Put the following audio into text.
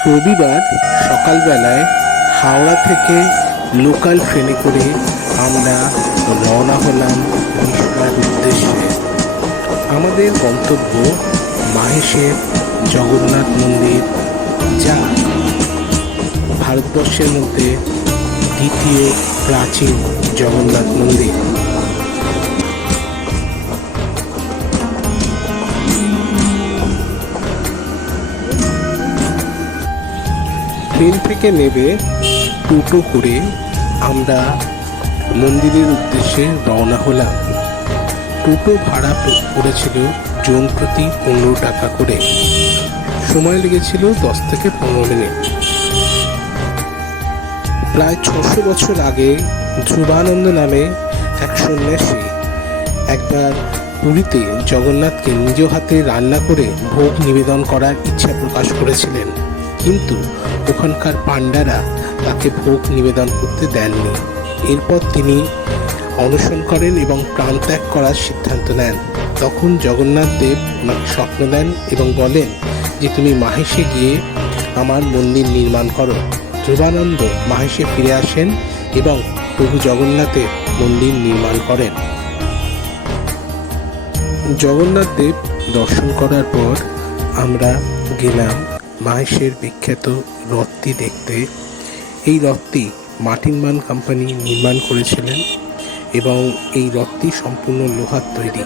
রবিবার সকালবেলায় হাওড়া থেকে লোকাল ট্রেনে করে আমরা রওনা হলাম বিষ্ণুর উদ্দেশ্যে। আমাদের গন্তব্য মাহেশের জগন্নাথ মন্দির, যা ভারতবর্ষের মধ্যে দ্বিতীয় প্রাচীন জগন্নাথ মন্দির। ট্রেন থেকে নেমে টোটো করে আমরা মন্দিরের উদ্দেশ্যে রওনা হলাম। টোটো ভাড়া পড়েছিল জন প্রতি 15 টাকা করে। সময় লেগেছিল 10 থেকে 15 মিনিট। প্রায় 600 বছর আগে ধ্রুবানন্দ নামে এক সন্ন্যাসী একবার পুরীতে জগন্নাথকে নিজ হাতে রান্না করে ভোগ নিবেদন করার ইচ্ছা প্রকাশ করেছিলেন, কিন্তু ওখানকার পাণ্ডারা তাকে ভোগ নিবেদন করতে দেননি। এরপর তিনি অনশন করেন এবং প্রাণত্যাগ করার সিদ্ধান্ত নেন। তখন জগন্নাথ দেব ওনাকে স্বপ্ন দেন এবং বলেন যে তুমি মাহেশে গিয়ে আমার মন্দির নির্মাণ করো। ধ্রুবানন্দ মাহেশে ফিরে আসেন এবং প্রভু জগন্নাথের মন্দির নির্মাণ করেন। জগন্নাথ দেব দর্শন করার পর আমরা গেলাম মাহেশের বিখ্যাত রথটি দেখতে। এই রথটি মার্টিনমান কোম্পানি নির্মাণ করেছিলেন এবং এই রথটি সম্পূর্ণ লোহার তৈরি।